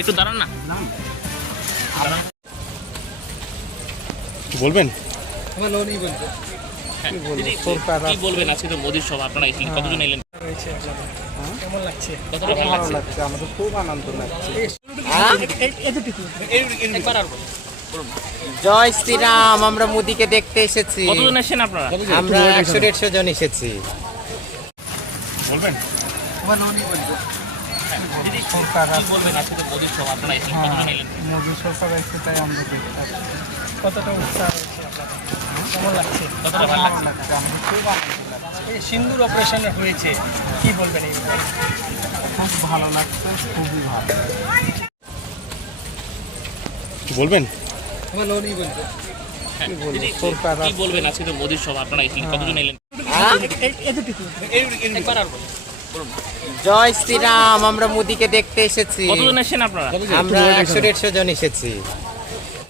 একটু দাঁড়ান না। কি বলবেন? আমার লোনই বলব। বলব, দিদি, সরকার কি বলবেন? আজকে তো মোদির সভা আপনারা কতজন এলেন? কেমন লাগছে? কতটা ভালো ভালো লাগছে? লাগছে আমাদের খুব আনন্দ লাগছে। একবার আর বলুন। জয় শ্রীরাম আমরা মোদিকে দেখতে এসেছি। কতজন এসেছেন আপনারা? আমরা একশো দেড়শো জন এসেছি। বলবেন? সরকার বলবেন? মোদী সরকার এসে তাই আমরা দেখতে। কতটা উৎসাহ কেমন লাগছে? কতটা ভালো লাগছে? লাগছে? আমাদের খুব আনন্দ লাগছে। এই সিন্দুর অপারেশন হয়েছে কি বলবেন এই খুব ভালো লাগছে খুবই ভালো কি বলবেন? আমার লোনই বলব হ্যাঁ, কি বলব, দিদি, সরকার কি বলবেন? আজকে তো মোদির সভা আপনারা এখানে কতজন এলেন? একবার আর বলুন। জয় শ্রীরাম আমরা মুদিকে দেখতে এসেছি। কতজন এসেছেন আপনারা? আমরা একশো দেড়শো জন এসেছি।